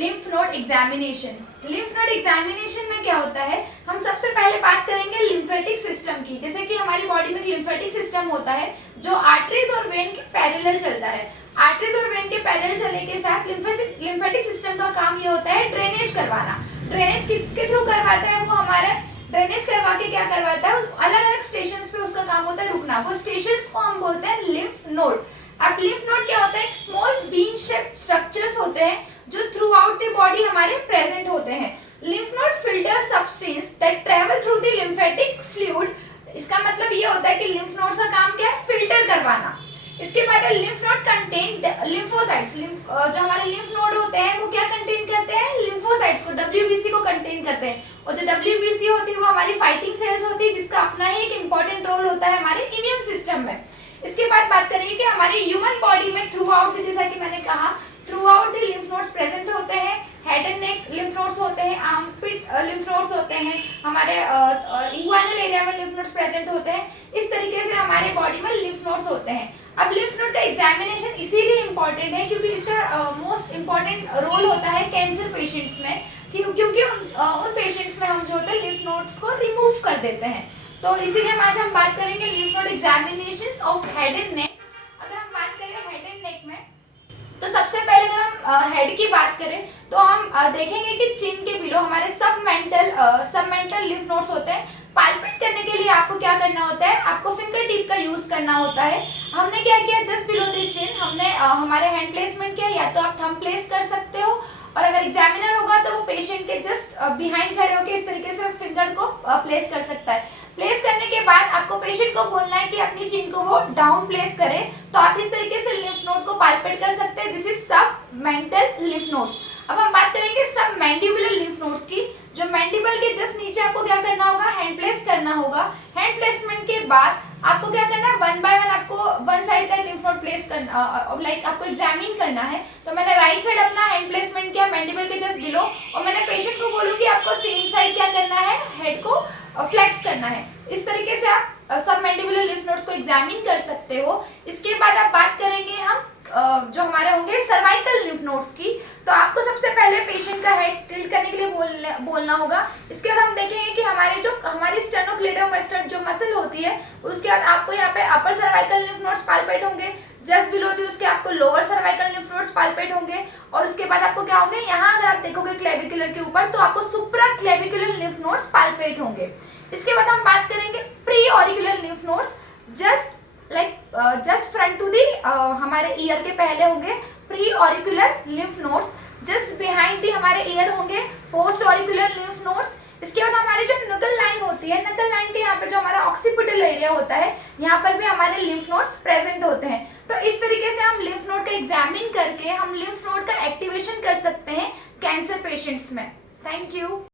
Lymph node examination. Lymph node examination में क्या होता है, हम सबसे पहले बात करेंगे लिम्फेटिक सिस्टम की। जैसे कि हमारी बॉडी में लिम्फेटिक सिस्टम होता है जो आर्टरीज और वेन के पैरेलल चलता है। आर्टरीज और वेन के पैरेलल चलने के साथ लिम्फेटिक सिस्टम का काम ये होता है ड्रेनेज करवाना। ड्रेनेज किसके थ्रू करवाता है, वो हमारे ड्रेनेज करवा के क्या करवाता है, अलग अलग स्टेशंस पे उसका काम होता है रुकना। वो स्टेशंस को हम बोलते हैं लिम्फ नोड। अब लिम्फ नोड क्या होता है, एक स्मॉल बीन शेप्ड स्ट्रक्चर्स होते हैं जो थ्रू आउट द बॉडी हमारे प्रेजेंट होते हैं। Lymph node filter substance that travel through the lymphatic fluid. इसका मतलब ये होता है कि लिम्फ नोड्स का काम क्या है, फिल्टर करवाना। इसके बाद लिम्फ नोड कंटेन लिम्फोसाइट्स। जो हमारे लिम्फ नोड होते हैं वो क्या कंटेन करते हैं, लिम्फोसाइट्स को, डब्ल्यूबीसी को कंटेन करते हैं। और जो डब्ल्यूबीसी होती है वो हमारी फाइटिंग सेल्स होती है, जिसका अपना ही एक इंपॉर्टेंट रोल होता है हमारे इम्यून सिस्टम में। इसके बाद बात करेंगे कि हमारी ह्यूमन बॉडी में थ्रू आउट, जैसा कि मैंने कहा, through out the lymph nodes present होते हैं। Head and neck lymph nodes होते हैं, आर्मपिट लिम्फ नोड्स होते हैं, हमारे इंग्वाइनल एरिया में लिम्फ नोड्स प्रेजेंट होते हैं। इस तरीके से हमारे बॉडी में लिम्फ नोड्स होते हैं। अब लिम्फ नोड का एग्जामिनेशन इसीलिए इम्पोर्टेंट है क्योंकि इसका मोस्ट इम्पोर्टेंट रोल होता है कैंसर पेशेंट्स में, क्योंकि उन पेशेंट्स में हम जो होता है लिम्फ नोड्स को रिमूव कर देते हैं। तो इसीलिए आज हम बात करेंगे lymph node examinations of head and neck. अगर हम बात करें हेड एंड नेक में, तो सबसे पहले अगर हम हेड की बात करें तो हम देखेंगे कि चिन के बिलो हमारे सबमेंटल लिम्फ नोड्स होते हैं। पाल्पेट करने के लिए आपको क्या करना होता है, आपको फिंगर टिप का यूज करना होता है। हमने क्या किया, जस्ट बिलो द चिन हमने हमारे हैंड प्लेसमेंट किया, या तो आप थंब प्लेस कर सकते हो, और अगर एग्जामिनर होगा तो वो पेशेंट के जस्ट बिहाइंड खड़े होकर इस तरीके से फिंगर को प्लेस कर सकता है। प्लेस करने के बाद आपको पेशेंट को बोलना है कि अपनी चिन को वो डाउन प्लेस करे, तो आप इस तरीके से लिम्फ नोड को पाल्पेट कर सकते हैं। This is submental lymph nodes. अब हम बात करेंगे सबमैंडिबुलर लिम्फ नोड्स की। जो मैंडिबल के जस्ट नीचे आपको क्या करना होगा, हैंड प्लेस करना होगा। हैंड प्लेसमेंट के बाद आपको क्या करना है, वन बाय वन आपको वन साइड का लिम्फ नोड प्लेस करना, आपको एग्जामिन करना है। तो मैंने राइट साइड अपना हैंड प्लेसमेंट किया मैंडिबल के जस्ट बिलो, और मैंने पेशेंट को बोलूंगी आपको सेम साइड क्या करना है, हेड को फ्लेक्स करना है। इस तरीके से आप सबमैंडिबुलर लिम्फ नोड्स को एग्जामिन कर सकते हो। इसके बाद आप बात करेंगे हम जो हमारे होंगे सर्वाइकल लिम्फ नोड्स की। तो आपको सबसे पहले पेशेंट का हेड टिल्ट करने के लिए बोलना होगा। इसके बाद हम देखेंगे कि हमारी स्टेनोक्लेडोमास्टर जो मसल होती है, उसके बाद आपको यहाँ पे अपर सर्वाइकल लिम्फ नोड्स पाल्पेट होंगे, जस्ट बिलो दी उसके आपको lower cervical lymph nodes palpate होंगे, और उसके बाद आपको क्या होंगे, यहाँ अगर आप देखोगे क्लेविकुलर के ऊपर तो आपको supraclavicular lymph nodes palpate होंगे। इसके बाद हम बात करेंगे preauricular lymph nodes, just front to the हमारे ईयर के पहले होंगे preauricular lymph nodes. Just behind the हमारे ईयर होंगे पोस्ट ऑरिकुलर लिम्फ नोड्स। इसके बाद हमारी जो नकल लाइन होती है, नकल लाइन के यहाँ पे जो हमारा ऑक्सीपिटल एरिया होता है, यहाँ पर भी हमारे लिम्फ नोड्स प्रेजेंट होते हैं। तो इस तरीके से हम लिम्फ नोड का एग्जामिन करके हम लिम्फ नोड का एक्टिवेशन कर सकते हैं कैंसर पेशेंट्स में। Thank you.